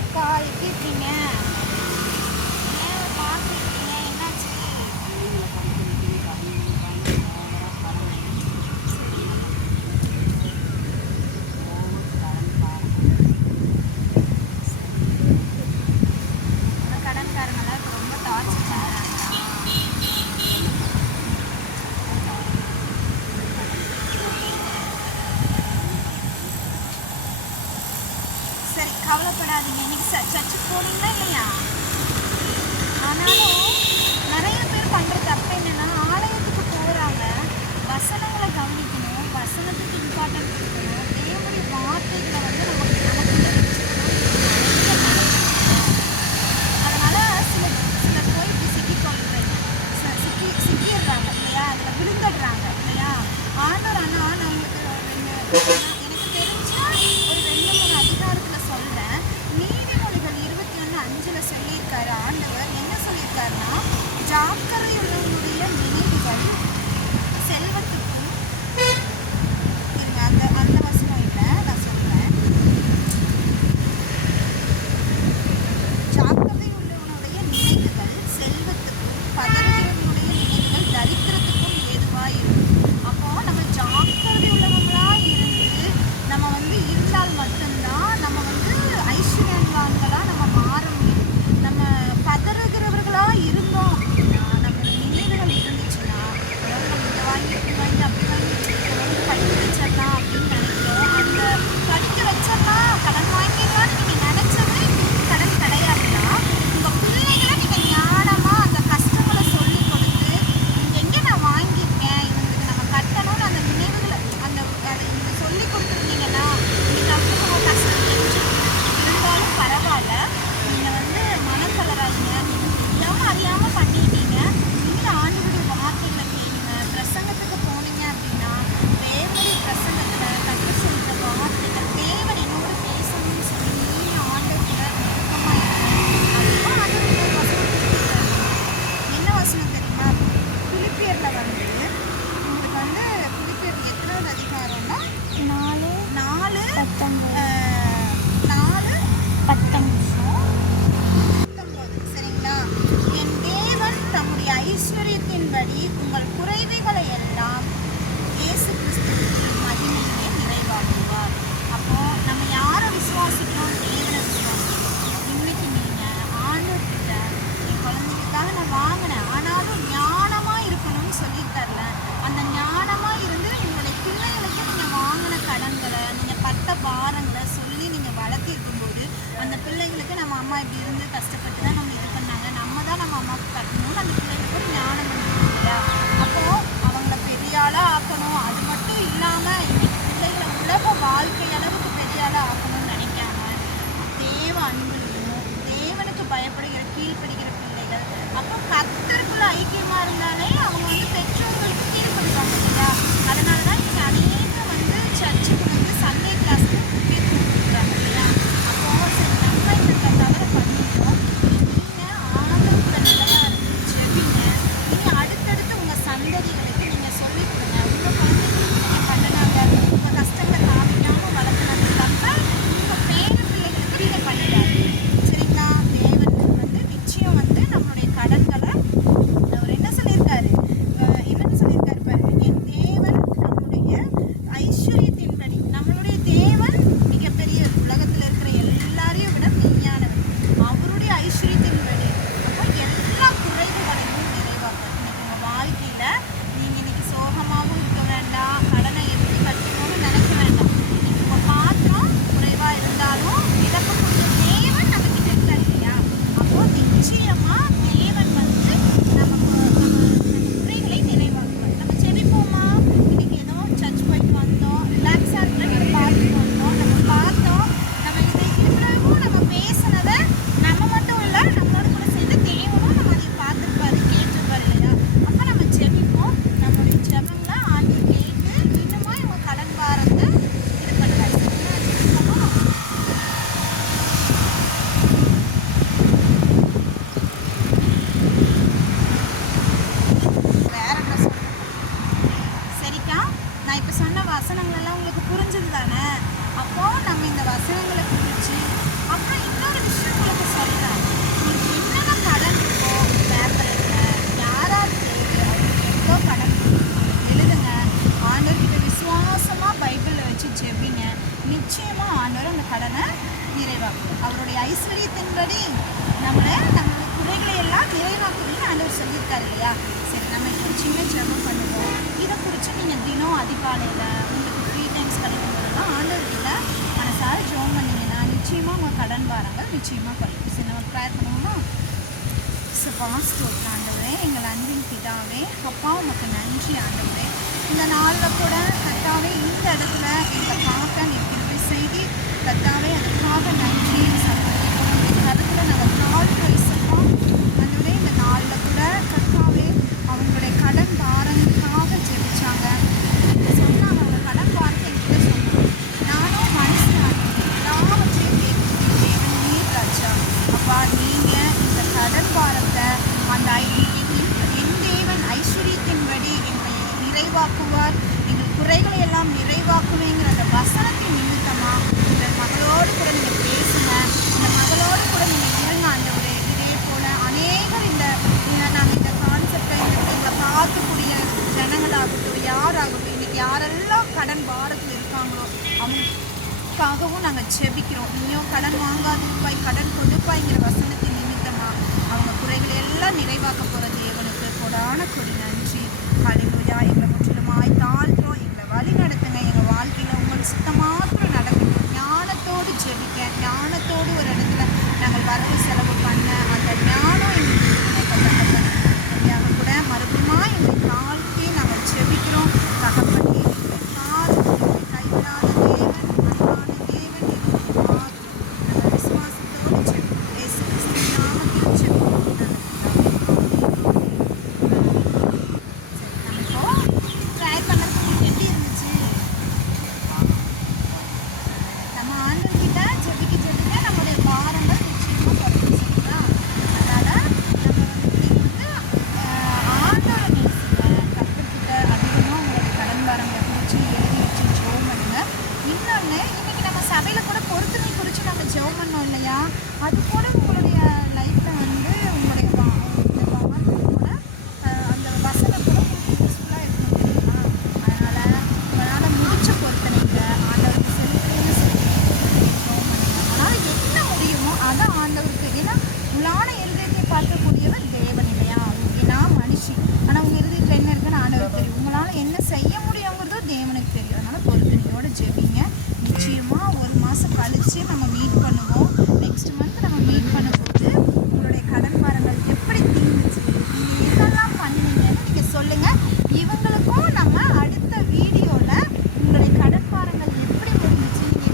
அக்கா, எப்படி இருக்கீங்க? ஏன் பார்த்துருக்கீங்க? என்னாச்சு? அந்த கடன்காரங்களாம் இப்போ ரொம்ப டார்ச்சர் பண்ணுறாங்களா? சரி, கவலைப்படாதீங்க. இன்னைக்கு சர்ச்சுக்கு போனீங்களா இல்லையா? ஆனாலும் நிறைய பேர் பண்ணுற தப்பு என்னென்னா, ஆலயத்துக்கு போகிறாங்க, வசனங்களை கவனிக்கணும், வசனத்துக்கு இம்பார்ட்டன்ட் கொடுக்கணும், தேவனுடைய வார்த்தைகளை வந்து நமக்குள்ளே அதனால் சிலர் போய் இப்படி சிக்கிடுறாங்க இல்லையா? அதில் விழுந்துடுறாங்க இல்லையா? ஆண்டவர் ஆனால் நான் உங்களுக்கு எனக்கு தெரிஞ்சா ஒரு 2-3 அதிகாரத்தில் சொல்கிறேன். நீதிமொழிகள் 21:5 சொல்லியிருக்காரு ஆண்டவர். என்ன சொல்லியிருக்காருன்னா, ஜாக்கிரதையுள்ளவனுடைய நினைவுகள் செல்வத்துக்கும் அந்த வசனம் இல்லை, நான் சொல்கிறேன். ஜாக்கிரதையுள்ளவனுடைய நினைவுகள் செல்வத்துக்கும், பதறுகிறவனுடைய நினைவுகள் தரித்திரத்துக்கும் ஏதுவாக இருக்கும். அப்போது நம்ம ஜாக்கிரதை உள்ளவங்களாக இருந்து நம்ம வந்து இருந்தால் மட்டும்தான் நம்ம வந்து ஐஸ்வர்யவான்களாக நம்ம மாற முடியும். நம்ம பதறுகிறவர்களாக இருந்தோம் அப்படின்னா, நம்மளோட நினைவுகள் இருந்துச்சுன்னா, நம்ம இதை வாங்கி இப்படி வாங்கி அப்படி வாங்கி படிக்க வச்சிடலாம் அப்படின்னு நினைக்கிறோம். அந்த படிக்க வச்சிடலாம், கடன் வாங்கிடலாம்னு நீங்கள் நினச்சது கடன் கிடையாதுன்னா, உங்கள் பிள்ளைகளை நீங்கள் ஞானமாக அந்த கஷ்டங்களை சொல்லி கொடுத்து, எங்கே நான் வாங்கியிருக்கேன், இவங்களுக்கு நம்ம கட்டணும்னு அந்த நினைவுகளை அதை நீங்கள் சொல்லி கொடுத்துருந்தீங்கன்னா, நீங்கள் அவங்க கஷ்டம் இருந்தாலும் பரவாயில்ல, நீங்கள் வந்து மனக்கலராங்க இல்லாமல் அறியாமல் பண்ணிட்டீங்க. நீங்கள் ஆண்டவருடைய வார்த்தைகளை கேளுங்க. பிரசங்கத்துக்கு போனீங்க அப்படின்னா, தேவனுடைய பிரசங்கத்தில் கற்று சொல்கிற வார்த்தைகள் தேவன் என்னோடு பேசணும்னு சொல்லி நீங்கள் ஆண்டவர் கூட நெருக்கமாக இருக்கணும். அதுவும் ஆண்டவர் ஒரு வசனம் கொடுத்துருக்காரு. என்ன வசனம் தெரியுமா? பிலிப்பியரில் வந்து உங்களுக்கு வந்து பிலிப்பியர் எத்தனாவது அதிகாரம்னா 4:19 சரிங்களா? என் தேவன் தம்முடைய ஐஸ்வர்யத்தின்படி உங்கள் குறைவுகளை எல்லாம் இயேசு கிறிஸ்துவின் மகிமையிலே நிறைவாக்குவார். அப்போது நம்ம யாரை விசுவாசிக்கிறோம்? தேவனை விசுவாசிக்கிறோம். இன்னைக்கு நீங்கள் ஆண்டவர்கிட்ட என் குழந்தைகளுக்காக நான் வாங்கினேன், ஆனாலும் ஞானமாக இருக்கணும்னு சொல்லித்தரல. அந்த ஞானமாக இருந்து உங்களுடைய பிள்ளைகளுக்கு நீங்கள் வாங்கின கடன்களை, நீங்கள் பட்ட பாரங்களை சொல்லி நீங்கள் வளர்த்திருக்கும்போது, அந்த பிள்ளைகளுக்கு நம்ம அம்மா இப்படி இருந்து கஷ்டப்பட்டு தான் நம்ம இது பண்ணாங்க, நம்ம தான் நம்ம அம்மாவுக்கு கட்டணும்னு அந்த பிள்ளைகளுக்கு ஒரு ஞானம் வந்துருக்கு இல்லையா? அப்போது அவங்கள பெரிய ஆளாக ஆக்கணும். அது மட்டும் இல்லாமல் இன்னைக்கு பிள்ளைகளை உலக வாழ்க்கை அளவுக்கு பெரிய ஆளாக ஆக்கணும்னு நினைக்காம, தேவ அன்புலையும் தேவனுக்கு பயப்படுகிற கீழ்ப்படுகிற பிள்ளைகள். அப்போ கர்த்தருக்குள்ள ஐக்கியமாக இருந்தாலே அவங்க வந்து பெற்றோர்களுக்கு கீழ்ப்படுவாங்க இல்லையா? அதனால தான் இங்கே அநேகம் வந்து சர்ச்சுக்கு வந்து சண்டே கிளாஸ்க்கு முக்கியத்துவம் கொடுக்குறாங்க இல்லையா? அப்போது சரி, நம்ம இந்த தவறை பண்ணிட்டோம், நீங்கள் ஆண்டவருக்குள்ள நிலையாக இருந்து ஜெபிங்க. நீங்கள் அடுத்தடுத்து உங்கள் சந்ததிகளுக்கு நீங்கள் சொல்லிக் கொடுங்க. உங்கள் குழந்தைகளுக்கு நீங்கள் பண்ணினாங்க, உங்கள் கஷ்டங்களை காமிக்காமல் வளர்க்குறாங்க தப்ப உங்கள் பேர பிள்ளைகளுக்கு நீங்கள் பண்ணிடாது. சரிங்களா? தேவன் வந்து நிச்சயம் வந்து நம்மளுடைய கடன்களை அவர் என்ன சொல்லியிருக்காரு? என்னன்னு சொல்லியிருக்காரு பாருங்க. என் தேவன் நம்முடைய ஐஸ்வர்யத்தின்படி, நம்மளுடைய தேவன் மிகப்பெரிய உலகத்தில் இருக்கிற எல்லாரையும் விட மெய்யானவர். அவருடைய ஐஸ்வர்யத்தின்படி அப்போ எல்லா குறைவுகளையும் நிறைவாக்கும். இன்னைக்கு உங்கள் வாழ்க்கையில் நீங்கள் இன்னைக்கு சோகமாகவும் இருக்க வேண்டாம், கடனை எப்படி கட்டணும்னு நினைக்க வேண்டாம். இன்னைக்கு உங்கள் பாத்திரம் குறைவாக இருந்தாலும் இழக்கக்கூடிய தேவன் நம்மக்கிட்ட இருக்கார் இல்லையா? அப்போது நிச்சயமாக தேவன் வந்து நம்ம குறைகளை நிறைவாக்குவார். நம்ம செவிப்போமா? இன்னைக்கு ஏதோ சர்ச் போயிட்டு வந்தோம், ரிலாக்ஸாக இருக்கிற நம்ம பார்த்துட்டு வந்தோம், நம்ம பார்த்தோம், நம்ம இதை இவ்வளவும் நம்ம பேசினதை நம்ம மட்டும் இல்லை, நம்மளோட கூட சேர்ந்து தேவனும் நம்ம அதை பார்த்துருப்பாரு, கேட்டிருப்பாரு இல்லையா? அப்போ நம்ம செவிப்போம். நம்மளுடைய ஜெபங்களை ஆண்டவர் கேட்டு இன்னுமா இவங்க கடன் பாரத்தை இது பண்ணுறாரு. செவிப்போமா? வேற ட்ரெஸ் சரிக்கா? நான் இப்போ சொன்ன வசனங்களெல்லாம் உங்களுக்கு புரிஞ்சது தானே? அப்போது நம்ம இந்த வசனங்களை குறித்து அப்புறம் இன்னொரு விஷயம் ஐஸ்வர்யத்தின்படி நம்மளுடைய குறைகளை எல்லாம் நிறைவாக்குவீங்க ஆண்டவர் சொல்லியிருக்காரு இல்லையா? சரி, நம்ம இப்போ ஒரு சின்ன ஜெபம் பண்ணுவோம். இதை குறித்து நீங்கள் தினம் அதிகாலையில் உங்களுக்கு ஃப்ரீ டைம்ஸ் கிடைக்கும் போதெல்லாம் ஆண்டவர்கிட்ட மனசார ஜெபம் பண்ணிங்கன்னா நிச்சயமாக உங்கள் கடன் பாரங்கள் நிச்சயமாக குறையும். சரி, நம்ம ப்ரேயர் பண்ணுவோமா? ஸ்தோத்திரம் ஆண்டவரே, எங்கள் அன்பின் பிதாவே, அப்பா உமக்கு நன்றி ஆண்டவரே. இந்த நாளில் கூட கர்த்தாவே இந்த இடத்துல எங்களை பார்க்க நிற்கிறது செய்தி கர்த்தாவே, அதுக்காக நன்றி சமர்ப்பிக்கிறோம். இந்த இடத்துல நாங்கள் கால் பேசுகிறோம் ஆண்டவரே. இந்த நாளில் கூட கர்த்தாவே அவங்களுடைய கடன் பாரங்களுக்காக ஜெபிச்சாங்க. சொன்னாங்க, அவங்க கடன் பாரத்தை என்கிட்ட சொன்னாங்க. நானும் மனசில் எல்லாவற்றையும் கேட்கிறேன். நீர் ராஜா அப்பா, நீங்கள் இந்த கடன் பாரத்தை அந்த என் தேவன் ஐஸ்வர்யத்தின்படி எங்களை நிறைவாக்குவார், எங்கள் குறைகளை எல்லாம் நிறைவாக்குவேங்கிற அந்த வசனத்தின் நிமித்தமாக இந்த மகளோடு கூட நீங்கள் பேசுங்க, இந்த மகளோடு கூட நீங்கள் இருங்க ஆண்டவரே. இதே போல் அநேகர் நாங்கள் இந்த கான்செப்டை எங்களை பார்க்கக்கூடிய ஜனங்களாகட்டும், யாராகட்டும், இன்றைக்கி யாரெல்லாம் கடன் பாரத்தில் இருக்காங்களோ அவங்களுக்காகவும் நாங்கள் ஜெபிக்கிறோம். நீயும் கடன் வாங்காதிருப்பாய், கடன் கொடுப்பாய்ங்கிற வசனத்தின் நிமித்தமாக அவங்க குறைகளை எல்லாம் நிறைவாக்க போகிற தேவனுக்கு கொடான கொடி நன்றி. ஹல்லேலூயா. எங்களை முற்றிலுமாய் தாழ்த்துறோம். எங்களை வழி நடத்துங்க. எங்கள் வாழ்க்கையில் உங்களுக்கு சுத்தமாத்திரம் நடக்கட்டும். ஞானத்தோடு ஜெபிக்க, ஞானத்தோடு ஒரு இடத்துல நாங்கள் வரவு செலவு பண்ண அந்த ஞானம் எங்களுக்கு கூட மறுபடியும் எங்களை தாழ்த்தி நாங்கள் ஜெபிக்கிறோம். தகப்பனே, எங்களை பாதுகாத்து கைவிடாத தேவன், அன்பான தேவன், எங்களுக்கு நாங்கள் விசுவாசத்தோடு ஜெபிக்கிறோம். இயேசு கிறிஸ்துவின் நாமத்தில் ஜெபிக்கிறோம். இல்லையா? அது கூட உங்களுடைய லைஃப்பில் வந்து உங்களுடைய இந்த வார்த்தை கூட அந்த வசனம் கூட உங்களுக்கு யூஸ்ஃபுல்லாக இருக்கணும் தெரியுமா? அதனால் உங்களால் முடிச்ச பொறுத்தனைங்க ஆண்டவருக்கு செலுத்துன்னு சொல்லுவோம். அதனால் என்ன முடியுமோ அதை ஆண்டவருக்கு, ஏன்னா முழான இருதயத்தை பார்க்கக்கூடியவர் தேவன் இல்லையா? நான் மனுஷி, ஆனால் உங்கள் இருதயத்தில் என்ன இருக்குன்னு ஆண்டவருக்கு தெரியும். உங்களால் என்ன செய்ய முடியுங்கிறதும் தேவனுக்கு தெரியும். அதனால் பொறுத்தனையோடு ஜெபிங்க. நிச்சயமாக ஒரு மாதம் கழித்து நம்ம மீட் பண்ணுவோம். நெக்ஸ்ட் மந்த் நம்ம மீட் பண்ணும்போது உங்களுடைய கடன் பாரங்கள் எப்படி தீர்ந்துச்சு, நீங்கள் என்னெல்லாம் பண்ணுவீங்கன்னு நீங்கள் சொல்லுங்கள். இவங்களுக்கும்